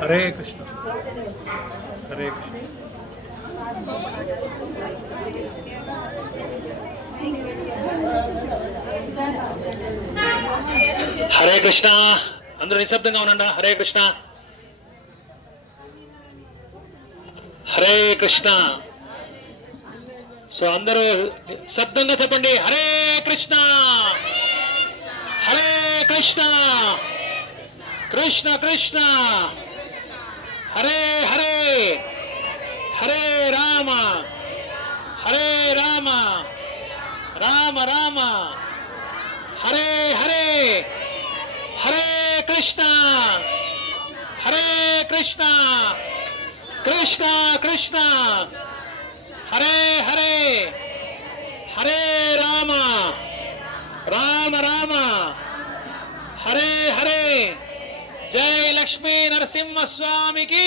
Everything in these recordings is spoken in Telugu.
హరే కృష్ణ హరే కృష్ణ. హరే కృష్ణ. అందరూ నిశ్శబ్దంగా ఉండండి. హరే కృష్ణ హరే కృష్ణ. సో అందరూ శబ్దంగా చెప్పండి. హరే కృష్ణ హరే కృష్ణ కృష్ణ కృష్ణ హరే హరే హరే రామ హరే రామ రామ రామ హరే హరే హరే కృష్ణ హరే కృష్ణ కృష్ణ కృష్ణ హరే హరే హరే రామ రామ రామ హరే హరే. జై లక్ష్మీ నరసింహ స్వామికి,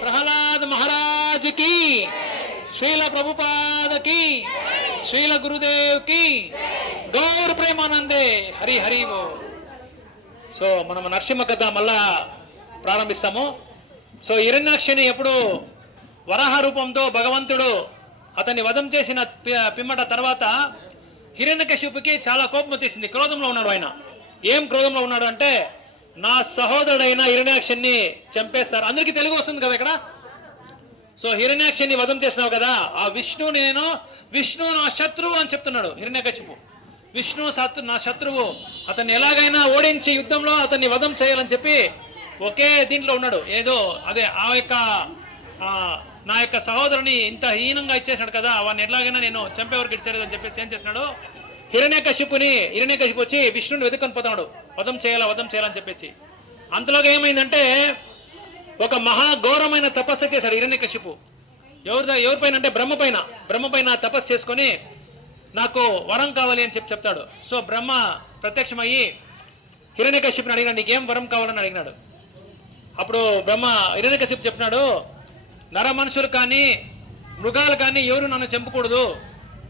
ప్రహ్లాద్ మహారాజ్ కి, శ్రీల ప్రభుపాదకి, శ్రీల గురుదేవ్ కి, గౌర ప్రేమానందే. హరి హరి. సో మనం నరసింహ కథ మళ్ళా ప్రారంభిస్తాము. సో హిరణ్యాక్షిని ఎప్పుడు వరాహ రూపంతో భగవంతుడు అతన్ని వధం చేసిన పిమ్మట తర్వాత హిరణ్యకశిపుకి చాలా కోపం వచ్చేసింది. క్రోధంలో ఉన్నాడు ఆయన. ఏం క్రోధంలో ఉన్నాడు అంటే, నా సహోదరుడైన హిరణ్యాక్షిని చంపేస్తారు. అందరికీ తెలుగు వస్తుంది కదా ఇక్కడ. సో హిరణ్యాక్షిని వధం చేసినావు కదా, ఆ విష్ణు నా శత్రువు అని చెప్తున్నాడు హిరణ్యకశిపు. విష్ణు నా శత్రువు, అతన్ని ఎలాగైనా ఓడించి యుద్ధంలో అతన్ని వధం చేయాలని చెప్పి ఒకే దీంట్లో ఉన్నాడు. ఏదో అదే నా యొక్క సహోదరుని ఇంత హీనంగా ఇచ్చేసినాడు కదా, వాడిని ఎలాగైనా నేను చంపేవరకు ఇచ్చారు అని చెప్పేసి ఏం చేసినాడు, హిరణ్యకశిపు వచ్చి విష్ణుని వెతుకొని పోతాడు, వధం చేయాలని చెప్పేసి. అంతలోగా ఏమైందంటే ఒక మహాఘోరమైన తపస్సు చేశాడు హిరణ్యకశిపు. ఎవరిపైన అంటే బ్రహ్మపైన తపస్సు చేసుకొని నాకు వరం కావాలి అని చెప్తాడు. సో బ్రహ్మ ప్రత్యక్షమయ్యి హిరణ్యకశిపుని అడిగినాడు, నీకేం వరం కావాలని అడిగినాడు. అప్పుడు బ్రహ్మ హిరణ్యకశిపు చెప్పినాడు, నర మనుషులు కానీ మృగాలు కానీ ఎవరు నన్ను చంపకూడదు,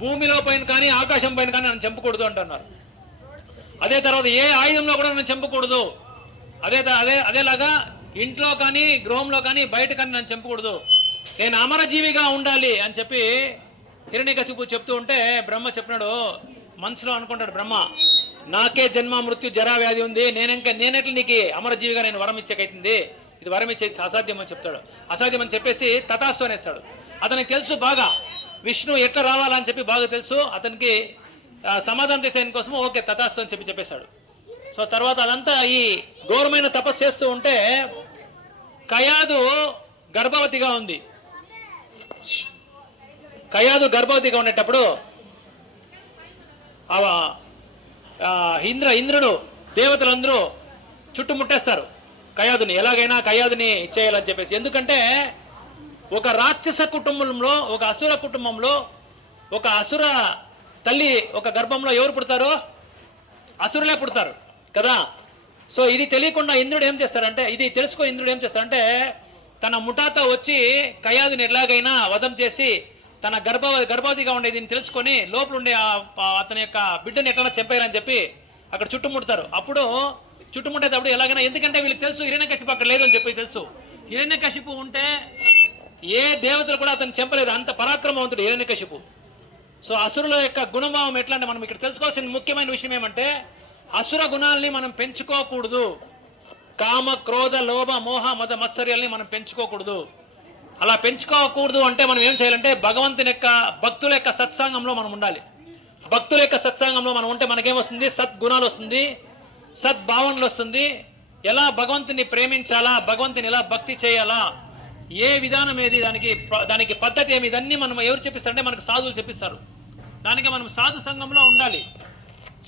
భూమిలో పైన కానీ ఆకాశం పైన కానీ నన్ను చంపకూడదు అంటున్నారు. అదే తర్వాత ఏ ఆయుధంలో కూడా నన్ను చంపకూడదు, అదేలాగా ఇంట్లో కానీ గృహంలో కానీ బయట కానీ నన్ను చంపకూడదు, నేను అమరజీవిగా ఉండాలి అని చెప్పి హిరణ్యకశిపు చెప్తూ ఉంటే బ్రహ్మ చెప్పినాడు, మనసులో అనుకుంటాడు బ్రహ్మ, నాకే జన్మ మృత్యు జరా వ్యాధి ఉంది, నేనెట్లా నీకు అమరజీవిగా నేను వరం ఇచ్చేకైతుంది, ఇది వరం ఇచ్చే అసాధ్యం అని చెప్తాడు. అసాధ్యం అని చెప్పేసి తథాస్తు అనేస్తాడు. అతనికి తెలుసు బాగా విష్ణు ఎట్లా రావాలని చెప్పి బాగా తెలుసు. అతనికి సమాధానం చేసేదాని కోసం ఓకే తథాస్తు అని చెప్పేశాడు. సో తర్వాత అదంతా ఈ ఘోరమైన తపస్సు చేస్తూ ఉంటే కయాదు గర్భవతిగా ఉంది. కయాదు గర్భవతిగా ఉండేటప్పుడు ఇంద్రుడు దేవతలందరూ చుట్టుముట్టేస్తారు కయాదుని, ఎలాగైనా కయాదుని ఇచ్చేయాలని చెప్పేసి. ఎందుకంటే ఒక రాక్షస కుటుంబంలో, ఒక అసుర కుటుంబంలో, ఒక అసుర తల్లి ఒక గర్భంలో ఎవరు పుడతారో అసురులే పుడతారు కదా. సో ఇది తెలియకుండా ఇంద్రుడు ఏం చేస్తారంటే, ఇది తెలుసుకో ఇంద్రుడు ఏం చేస్తారంటే తన ముఠాతో వచ్చి కయాదుని ఎలాగైనా వధం చేసి తన గర్భవతిగా ఉండేది తెలుసుకొని లోపల ఉండే అతని యొక్క బిడ్డని ఎట్లా చంపేయాలని చెప్పి అక్కడ చుట్టుముడతారు. అప్పుడు చుట్టుముట్టేటప్పుడు ఎలాగైనా, ఎందుకంటే వీళ్ళకి తెలుసు హిరణ్యకశిపు అక్కడ లేదని చెప్పి తెలుసు. హిరణ్యకశిపు ఉంటే ఏ దేవతలు కూడా అతను చంపలేదు, అంత పరాక్రమవంతుడు హిరణ్యకశిపు. సో అసురుల యొక్క గుణభావం ఎట్లా అంటే మనం ఇక్కడ తెలుసుకోవాల్సిన ముఖ్యమైన విషయం ఏమంటే, అసుర గుణాలని మనం పెంచుకోకూడదు. కామ క్రోధ లోభ మోహ మద మత్సర్యాలని మనం పెంచుకోకూడదు. అలా పెంచుకోకూడదు అంటే మనం ఏం చేయాలంటే భగవంతుని యొక్క భక్తుల యొక్క సత్సంగంలో మనం ఉండాలి. భక్తుల యొక్క సత్సంగంలో మనం ఉంటే మనకేమొస్తుంది, సద్గుణాలు వస్తుంది, సద్భావనలు వస్తుంది. ఎలా భగవంతుని ప్రేమించాలా, భగవంతుని ఎలా భక్తి చేయాలా, ఏ విధానం ఏది, దానికి పద్ధతి ఏమి, ఇదన్నీ మనం ఎవరు చెప్పిస్తారంటే మనకు సాధువులు చెప్పిస్తారు. దానికి మనం సాధు సంఘంలో ఉండాలి.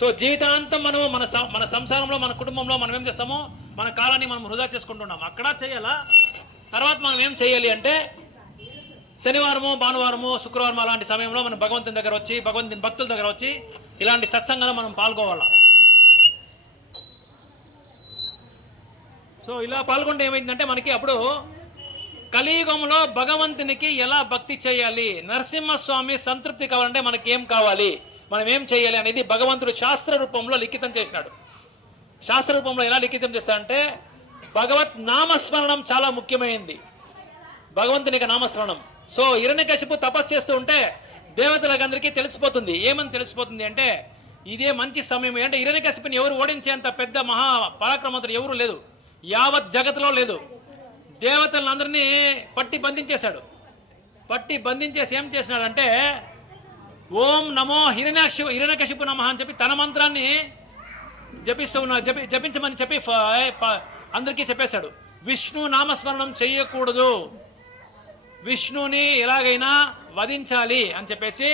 సో జీవితాంతం మనము మన సంసారంలో, మన కుటుంబంలో మనం ఏం చేస్తామో మన కాలాన్ని మనం వృధా చేసుకుంటున్నాం. అక్కడ చేయాలా. తర్వాత మనం ఏం చేయాలి అంటే శనివారము, భానువారము, శుక్రవారం అలాంటి సమయంలో మనం భగవంతుని దగ్గర వచ్చి, భగవంతుని భక్తుల దగ్గర వచ్చి ఇలాంటి సత్సంగంలో మనం పాల్గొవాలా. సో ఇలా పాల్గొంటే ఏమైందంటే మనకి అప్పుడు కలియుగంలో భగవంతునికి ఎలా భక్తి చేయాలి, నరసింహస్వామి సంతృప్తి కావాలంటే మనకి ఏం కావాలి, మనం ఏం చేయాలి అనేది భగవంతుడు శాస్త్ర రూపంలో లిఖితం చేసినాడు. శాస్త్ర రూపంలో ఎలా లిఖితం చేస్తాడంటే భగవత్ నామస్మరణం చాలా ముఖ్యమైనది, భగవంతునికి నామస్మరణం. సో హిరణ్యకశిపు తపస్సు చేస్తూ ఉంటే దేవతలకందరికీ తెలిసిపోతుంది. ఏమని తెలిసిపోతుంది అంటే ఇదే మంచి సమయం. అంటే హిరణ్యకశిపుని ఎవరు ఓడించేంత పెద్ద మహా పరాక్రమంతుడు ఎవరు లేదు, యావత్ జగత్తులో లేదు. దేవతలందరినీ పట్టి బంధించేసి ఏం చేసినాడంటే ఓం నమో హిరణ్యకశిపు నమః అని చెప్పి తన మంత్రాన్ని జపించమని చెప్పి అందరికీ చెప్పేశాడు. విష్ణు నామస్మరణం చెయ్యకూడదు, విష్ణుని ఎలాగైనా వధించాలి అని చెప్పేసి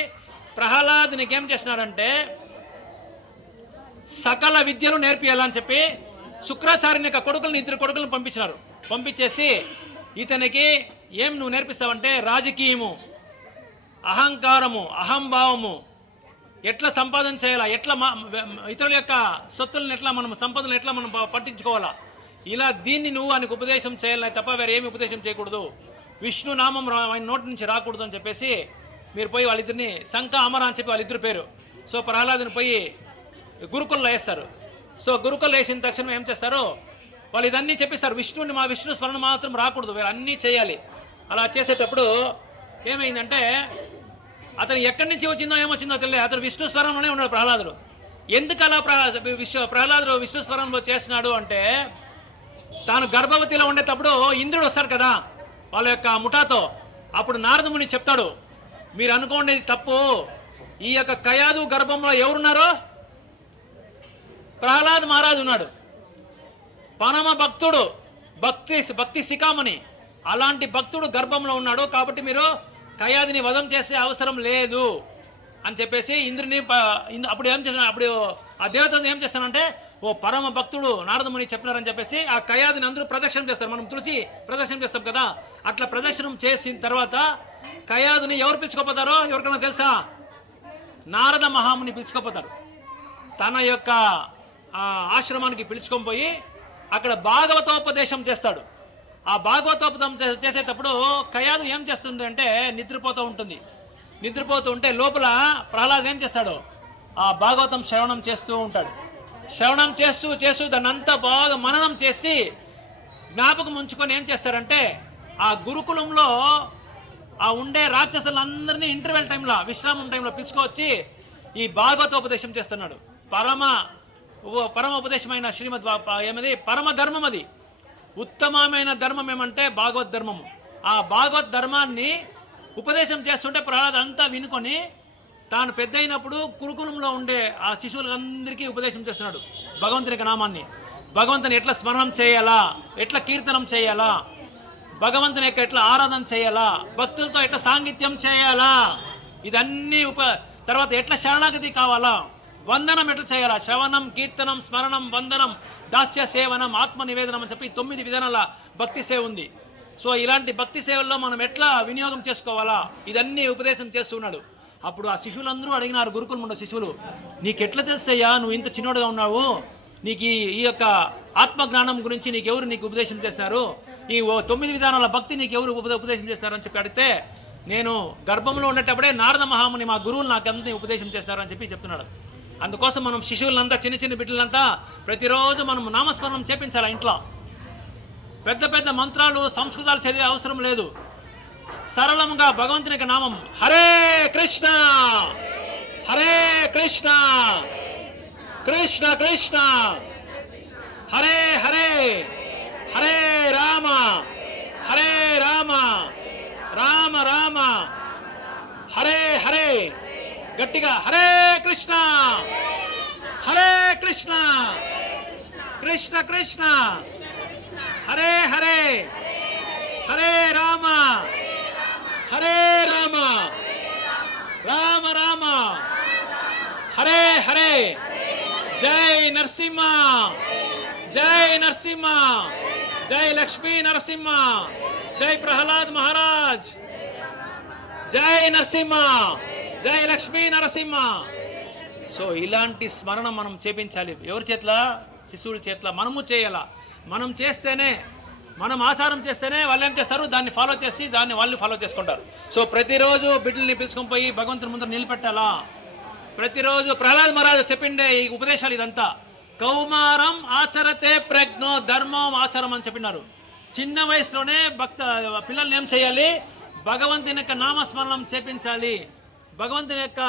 ప్రహ్లాదునికి ఏం చేసినాడంటే సకల విద్యను నేర్పియాలని చెప్పి శుక్రాచార్యుని యొక్క ఇద్దరు కొడుకులను పంపించేసి ఇతనికి ఏం నువ్వు నేర్పిస్తావంటే రాజకీయము, అహంకారము, అహంభావము, ఎట్లా సంపాదన చేయాలా, ఎట్లా ఇతరుల యొక్క సొత్తులను ఎట్లా మనం సంపదలను ఎట్లా మనం పట్టించుకోవాలా, ఇలా దీన్ని నువ్వు ఆయనకు ఉపదేశం చేయాలి తప్ప వేరే ఏమి ఉపదేశం చేయకూడదు, విష్ణు నామం ఆయన నోటి నుంచి రాకూడదు అని చెప్పేసి మీరు పోయి వాళ్ళిద్దరిని శంఖ అమర అని చెప్పి వాళ్ళిద్దరు పేరు. సో ప్రహ్లాదుని పోయి గురుకుల్లో వేస్తారు. సో గురుకుల్లో వేసిన తక్షణం ఏం చేస్తారు, వాళ్ళు ఇదన్నీ చెప్పిస్తారు. విష్ణు స్మరణ మాత్రం రాకూడదు, వీళ్ళు అన్నీ చేయాలి. అలా చేసేటప్పుడు ఏమైందంటే అతను ఎక్కడి నుంచి వచ్చిందో ఏమొచ్చిందో తెలియదు, అతను విష్ణు స్వరంలోనే ఉన్నాడు ప్రహ్లాదుడు. ఎందుకు అలా ప్రహ్లాదుడు విష్ణు స్వరంలో చేసినాడు అంటే తాను గర్భవతిలో ఉండేటప్పుడు ఇంద్రుడు వస్తాడు కదా వాళ్ళ యొక్క ముఠాతో, అప్పుడు నారదముని చెప్తాడు మీరు అనుకోండి తప్పు, ఈ యొక్క కయాదు గర్భంలో ఎవరున్నారో ప్రహ్లాద్ మహారాజు ఉన్నాడు, పరమ భక్తుడు, భక్తి శిఖామణి, అలాంటి భక్తుడు గర్భంలో ఉన్నాడు, కాబట్టి మీరు కయాదిని వధం చేసే అవసరం లేదు అని చెప్పేసి ఇంద్రుని అప్పుడు ఏం చేసిన అప్పుడు ఆ దేవతను ఏం చేస్తానంటే ఓ పరమ భక్తుడు నారదముని చెప్పినారని చెప్పేసి ఆ కయాదిని అందరూ ప్రదక్షిణం చేస్తారు. మనం తులసి ప్రదక్షిణం చేస్తాం కదా, అట్లా ప్రదక్షిణం చేసిన తర్వాత కయాదుని ఎవరు పిలుచుకోపోతారో ఎవరికైనా తెలుసా? నారద మహాముని పిలుచుకోపోతారు. తన యొక్క ఆశ్రమానికి పిలుచుకొని పోయి అక్కడ భాగవతోపదేశం చేస్తాడు. ఆ భాగవతోపదేశం చేసేటప్పుడు కయాదు ఏం చేస్తుంది అంటే నిద్రపోతూ ఉంటే లోపల ప్రహ్లాద్ ఏం చేస్తాడు, ఆ భాగవతం శ్రవణం చేస్తూ ఉంటాడు. శ్రవణం చేస్తూ దాన్ని అంతా బాగా మననం చేసి జ్ఞాపకం ఉంచుకొని ఏం చేస్తారంటే ఆ గురుకులంలో ఆ ఉండే రాక్షసులందరినీ ఇంటర్వెల్ టైంలో విశ్రామం టైంలో పిలుచుకొచ్చి ఈ భాగవతోపదేశం చేస్తున్నాడు. పరమ ఉపదేశమైన శ్రీమద్ ఏమది పరమ ధర్మం, అది ఉత్తమమైన ధర్మం ఏమంటే భాగవత్ ధర్మము. ఆ భాగవత్ ధర్మాన్ని ఉపదేశం చేస్తుంటే ప్రహ్లాద్ అంతా వినుకొని తాను పెద్ద అయినప్పుడు గురుకులంలో ఉండే ఆ శిశువులందరికీ ఉపదేశం చేస్తున్నాడు భగవంతుని యొక్క నామాన్ని. భగవంతుని ఎట్లా స్మరణం చేయాలా, ఎట్లా కీర్తనం చేయాలా, భగవంతుని యొక్క ఎట్లా ఆరాధన చేయాలా, భక్తులతో ఎట్లా సాంగిత్యం చేయాలా, ఇదన్నీ తర్వాత ఎట్లా శరణాగతి కావాలా, వందనం ఎట్లా చేయాలా, శ్రవణం, కీర్తనం, స్మరణం, వందనం, దాస్య సేవనం, ఆత్మ నివేదనం అని చెప్పి 9 విధానాల భక్తి సేవ ఉంది. సో ఇలాంటి భక్తి సేవల్లో మనం ఎట్లా వినియోగం చేసుకోవాలా ఇదన్నీ ఉపదేశం చేస్తున్నాడు. అప్పుడు ఆ శిశువులందరూ అడిగినారు, గురుకులం ఉన్న శిశువులు, నీకెట్లా తెలుసయ్యా నువ్వు ఇంత చిన్నోడుగా ఉన్నావు, నీకు ఈ యొక్క ఆత్మజ్ఞానం గురించి నీకెవరు నీకు ఉపదేశం చేస్తారు, ఈ 9 విధానాల భక్తి నీకెవరు ఉపదేశం చేస్తారని చెప్పి అడిగితే నేను గర్భంలో ఉండేటప్పుడే నారద మహాముని మా గురువులు నాకు అంతా ఉపదేశం చేస్తారని చెప్పి చెప్తున్నాడు. అందుకోసం మనం శిశువులంతా చిన్న బిడ్డలంతా ప్రతిరోజు మనం నామస్మరణం చేపించాలి. ఇంట్లో పెద్ద మంత్రాలు సంస్కృతాలు చదివే అవసరం లేదు. సరళంగా భగవంతుని యొక్క నామం హరే కృష్ణ హరే కృష్ణ కృష్ణ కృష్ణ హరే హరే హరే రామ హరే రామ రామ రామ హరే హరే, గట్టిగా హరే కృష్ణ హరే కృష్ణ కృష్ణ కృష్ణ హరే హరే హరే రామ హరే రామ రామ రామ హరే హరే. జై నరసింహ జై నరసింహ జై లక్ష్మీ నరసింహ జై ప్రహ్లాద్ మహారాజ్ జై నరసింహ జై లక్ష్మీ నరసింహ. సో ఇలాంటి స్మరణ మనం చేపించాలి. ఎవరి చేతిల? శిశువుల చేతిల. మనము చేయాల. మనం చేస్తేనే, మనం ఆచారం చేస్తేనే వాళ్ళు ఏం చేస్తారు, దాన్ని ఫాలో చేసి వాళ్ళు ఫాలో చేసుకుంటారు. సో ప్రతిరోజు బిడ్డల్ని పిలుచుకొని పోయి భగవంతుని ముందర నిలబెట్టాలా. ప్రతిరోజు ప్రహ్లాద్ మహారాజు చెప్పిండే ఈ ఉపదేశాలు ఇదంతా. కౌమారం ఆచరతే ప్రజ్ఞో ధర్మం ఆచరం అని చెప్పినారు. చిన్న వయసులోనే పిల్లల్ని ఏం చేయాలి? భగవంతుని యొక్క నామస్మరణం చేపించాలి. భగవంతుని యొక్క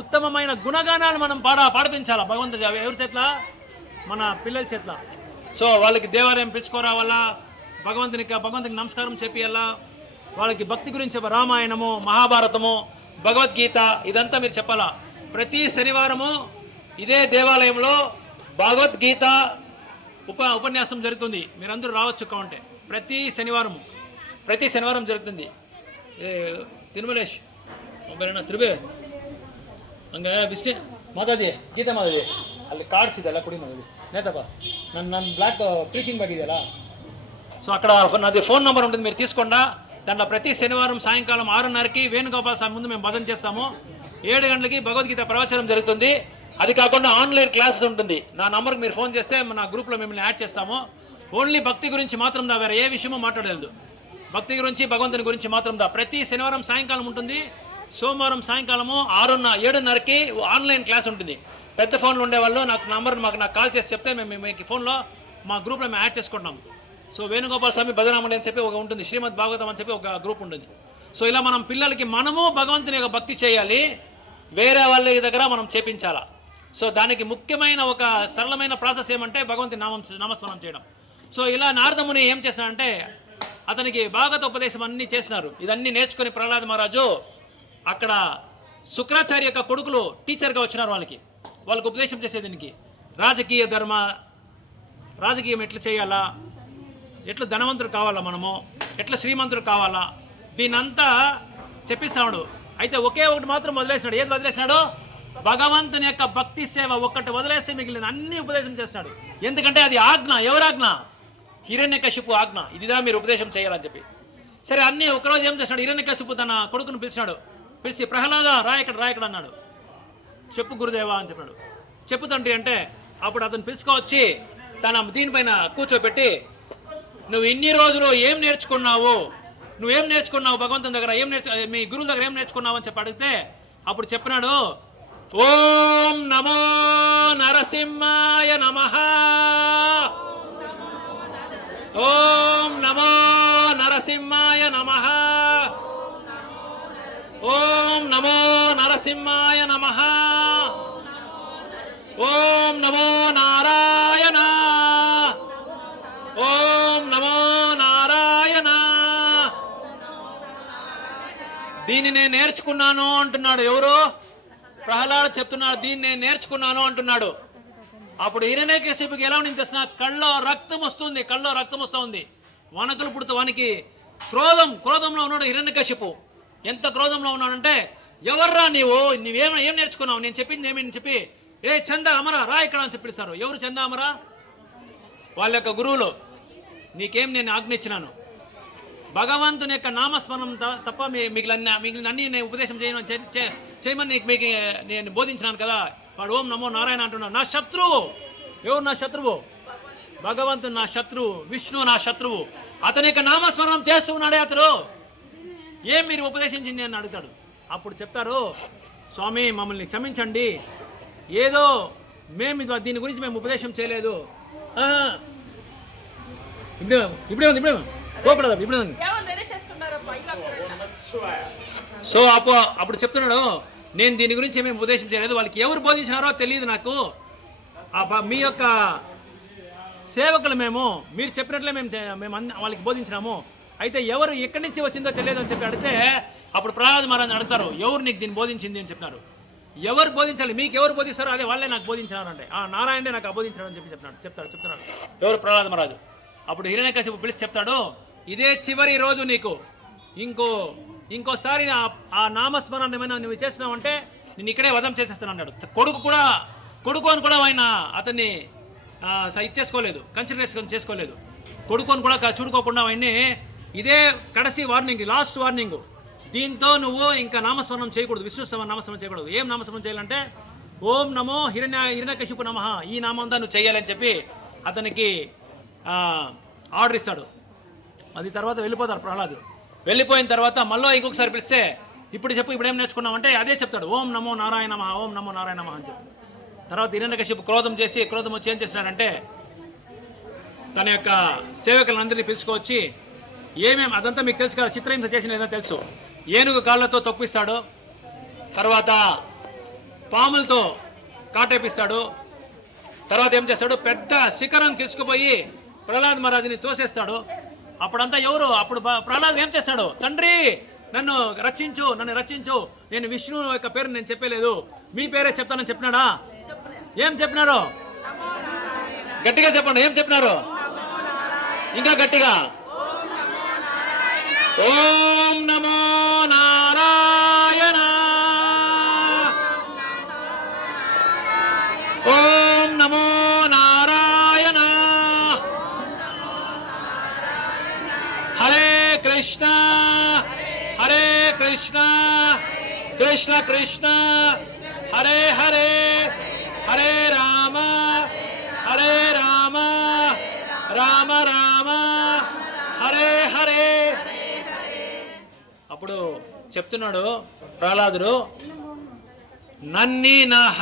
ఉత్తమమైన గుణగానాలు మనం పాడిపించాలా. భగవంతుడు ఎవరి చేట్ల? మన పిల్లల చేట్ల. సో వాళ్ళకి దేవాలయం పిలుచుకోరావాలా, భగవంతునికి నమస్కారం చేపియాలా, వాళ్ళకి భక్తి గురించి రామాయణము, మహాభారతము, భగవద్గీత ఇదంతా మీరు చెప్పాలా. ప్రతి శనివారము ఇదే దేవాలయంలో భగవద్గీత ఉపన్యాసం జరుగుతుంది. మీరందరూ రావచ్చు కావంటే. ప్రతి శనివారం జరుగుతుంది. తిరుమలేష్ ತ್ರಿಬೆ ಹಂಗೆ ವಿಷ್ಣು ಮಾತಾಜಿ ಗೀತಾ ಮಾತಾಜಿ ಅಲ್ಲಿ ಕಾರ್ಡ್ಸ್ ಇದೆಲ್ಲ ಕುಡಿ ಮಾತಾಜಿ నేతప్ప ನನ್ನ బ్లాక్ టీచింగ్ బ్యాగ్ ಇದೆಯಲ್ಲ. సో అక్కడ నాది ఫోన్ నెంబర్ ఉంటుంది, మీరు తీసుకోండా. దాంట్లో ప్రతి శనివారం సాయంకాలం 6:30కి వేణుగోపాల స్వామి ముందు మేము భజన చేస్తాము. 7 గంటలకి భగవద్గీత ప్రవచనం జరుగుతుంది. అది కాకుండా ఆన్లైన్ క్లాసెస్ ఉంటుంది. నా నంబర్కి మీరు ఫోన్ చేస్తే నా గ్రూప్లో మిమ్మల్ని యాడ్ చేస్తాము. ఓన్లీ భక్తి గురించి మాత్రం దా, వేరే ఏ విషయమో మాట్లాడలేదు. భక్తి గురించి, భగవంతుని గురించి మాత్రం దా. ప్రతి శనివారం సాయంకాలం ఉంటుంది. సోమవారం సాయంకాలము 7:30కి ఆన్లైన్ క్లాస్ ఉంటుంది. పెద్ద ఫోన్లు ఉండేవాళ్ళు నాకు కాల్ చేసి చెప్తే మేము మీకు ఫోన్లో మా గ్రూప్లో మేము యాడ్ చేసుకుంటాం. సో వేణుగోపాల స్వామి భజనామణి అని చెప్పి ఒక ఉంటుంది, శ్రీమద్ భాగవతం అని చెప్పి ఒక గ్రూప్ ఉంటుంది. సో ఇలా మనం పిల్లలకి మనము భగవంతుని యొక్క భక్తి చేయాలి, వేరే వాళ్ళ దగ్గర మనం చేపించాలా. సో దానికి ముఖ్యమైన ఒక సరళమైన ప్రాసెస్ ఏమంటే భగవంతుని నామస్మరణం చేయడం. సో ఇలా నారదముని ఏం చేస్తున్నాడంటే అతనికి భాగవత ఉపదేశం అన్నీ చేసినారు. ఇదన్నీ నేర్చుకుని ప్రహ్లాద మహారాజు అక్కడ శుక్రాచార్య యొక్క కొడుకులు టీచర్గా వచ్చినారు. వాళ్ళకి ఉపదేశం చేసేదానికి రాజకీయం ఎట్లా చేయాలా, ఎట్లా ధనవంతుడు కావాలా, మనము ఎట్లా శ్రీమంతుడు కావాలా, దీనంతా చెప్పిస్తాడు. అయితే ఒకే ఒకటి మాత్రం వదిలేసినాడు. ఏది వదిలేసినాడు? భగవంతుని యొక్క భక్తి సేవ ఒక్కటి వదిలేస్తే మిగిలిన అన్ని ఉపదేశం చేస్తున్నాడు. ఎందుకంటే అది ఆజ్ఞ. ఎవరాజ్ఞ? హిరణ్యకశిపు ఆజ్ఞ. ఇదిదా మీరు ఉపదేశం చేయాలని చెప్పి. సరే అన్నీ ఒకరోజు ఏం చేస్తున్నాడు? హిరణ్యకశిపు తన కొడుకును పిలిచి ప్రహ్లాద రాయకడ అన్నాడు. చెప్పు గురుదేవా అని చెప్పాడు. చెప్పు తండ్రి అంటే అప్పుడు అతను పిలుచుకోవచ్చి తన దీనిపైన కూర్చోబెట్టి, నువ్వు ఇన్ని రోజులు ఏం నేర్చుకున్నావు, నువ్వేం నేర్చుకున్నావు భగవంతుని దగ్గర, మీ గురువుల దగ్గర ఏం నేర్చుకున్నావు అని చెప్పి అడిగితే అప్పుడు చెప్పినాడు, ఓం నమో నరసింహాయ నమః, ఓం నమో నరసింహాయ నమః, ఓం నమో నరసింహాయ నమః, ఓం నమో నారాయణ, ఓం నమో నారాయణ. దీన్ని నేను నేర్చుకున్నాను అంటున్నాడు. ఎవరు? ప్రహ్లాద చెప్తున్నాడు, దీన్ని నేను నేర్చుకున్నాను అంటున్నాడు. అప్పుడు హిరణ్యకశిపుకి ఎలా ఉంది తెలిసిన? కళ్ళలో రక్తం వస్తుంది. వణకులు పుడుతూ వానికి క్రోధంలో ఉన్నాడు హిరణ్యకశిపు. ఎంత క్రోధంలో ఉన్నాడంటే, ఎవర్రా ఏం నేర్చుకున్నావు, నేను చెప్పింది ఏమి చెప్పి, ఏ చంద అమరా రా ఇక్కడ అని చెప్పిస్తారు. ఎవరు చంద అమరా? వాళ్ళ యొక్క గురువులు. నీకేం నేను ఆజ్ఞ ఇచ్చినాను, భగవంతుని యొక్క నామస్మరణం తప్ప మిగిలిన అన్ని నేను ఉపదేశం చేయమని మీకు నేను బోధించినాను కదా. వాడు ఓం నమో నారాయణ అంటున్నాడు. నా శత్రువు. ఎవరు నా శత్రువు? భగవంతుడు నా శత్రువు, విష్ణువు నా శత్రువు. అతని యొక్క నామస్మరణం చేస్తూ ఉన్నాడే అతడు. ఏం మీరు ఉపదేశించింది అని అడుగుతాడు. అప్పుడు చెప్తారు, స్వామి మమ్మల్ని క్షమించండి, ఏదో మేము దీని గురించి మేము ఉపదేశం చేయలేదు. ఇప్పుడే సో అప్పుడు చెప్తున్నాడు, నేను దీని గురించి మేము ఉపదేశం చేయలేదు, వాళ్ళకి ఎవరు బోధించినారో తెలియదు నాకు. మీ యొక్క సేవకులు మీరు చెప్పినట్లే మేము వాళ్ళకి బోధించినాము. అయితే ఎవరు ఎక్కడి నుంచి వచ్చిందో తెలియదు అని చెప్పి అడిగితే అప్పుడు ప్రహ్లాద మహారాజ్ అడుగుతారు, ఎవరు నీకు దీన్ని బోధించింది అని చెప్పినారు. ఎవరు బోధించాలి? మీకు ఎవరు బోధిస్తారో అదే వాళ్ళే నాకు బోధించినారు అంటే, నారాయణే నాకు అబోధించాడు అని చెప్పి చెప్తున్నాడు ఎవరు? ప్రహ్లాద మహారాజు. అప్పుడు హిరణ్యకశిపు పిలిచి చెప్తాడు, ఇదే చివరి రోజు, నీకు ఇంకోసారి ఆ నామస్మరణ ఏమైనా నువ్వు చేసినావంటే నేను ఇక్కడే వధం చేసేస్తాను అన్నాడు. కొడుకు అని కూడా ఆయన అతన్ని ఇచ్చేసుకోలేదు, కన్సిడరేషన్ చేసుకోలేదు. కొడుకుని కూడా చూడుకోకుండా ఆయన్ని ఇదే కడసి వార్నింగ్, లాస్ట్ వార్నింగ్, దీంతో నువ్వు ఇంకా నామస్మరణం చేయకూడదు, విష్ణు నామస్మరణం చేయకూడదు. ఏం నామస్మరణం చేయాలంటే ఓం నమో హిరణ్యకశిపు నమః, ఈ నామంతా నువ్వు చేయాలని చెప్పి అతనికి ఆర్డర్ ఇస్తాడు. అది తర్వాత వెళ్ళిపోతారు ప్రహ్లాదు. వెళ్ళిపోయిన తర్వాత మళ్ళీ ఇంకొకసారి పిలిస్తే ఇప్పుడు చెప్పు, ఇప్పుడు ఏం నేర్చుకున్నాం అంటే అదే చెప్తాడు, ఓం నమో నారాయణ నమః, ఓం నమో నారాయణ నమః అని చెప్పి. తర్వాత హిరణ్యకశిపు క్రోధం వచ్చి ఏం చేసినాడంటే తన యొక్క సేవకులందరినీ పిలుచుకొచ్చి అదంతా మీకు తెలుసు కదా, చిత్రహింస చేసిన ఏదో తెలుసు. ఏనుగు కాళ్ళతో తొక్కిస్తాడు, తర్వాత పాములతో కాటేపిస్తాడు, తర్వాత ఏం చేస్తాడు, పెద్ద శిఖరం తీసుకుపోయి ప్రహ్లాద్ మహారాజుని తోసేస్తాడు. అప్పుడంతా అప్పుడు ప్రహ్లాద్ ఏం చేస్తాడు, తండ్రి నన్ను రక్షించు, నేను విష్ణువు యొక్క పేరు నేను చెప్పలేదు, మీ పేరే చెప్తానని చెప్పినాడా? ఏం చెప్పినారు? గట్టిగా చెప్పండి, ఏం చెప్పినారు? ఇంకా గట్టిగా, ఓం నమో నారాయణ, ఓం నమో నారాయణ, హరే కృష్ణ కృష్ణ కృష్ణ హరే హరే, హరే రామ రామ రామ హరే హరే. అప్పుడు చెప్తున్నాడు ప్రహ్లాదుడు, నన్ని నా